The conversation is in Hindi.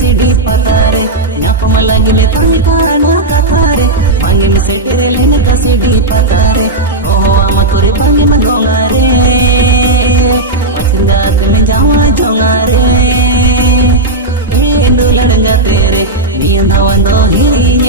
कसीडी पतारे नापम लगले तंकाना कथारे पांगिन से तेरे लेने कसीडी पतारे ओहो आमा तोरे पांगे मंगोंगारे असिंगात में जावा जोंगारे ए दो लड़ंगा तेरे नियंधावन दो हिरी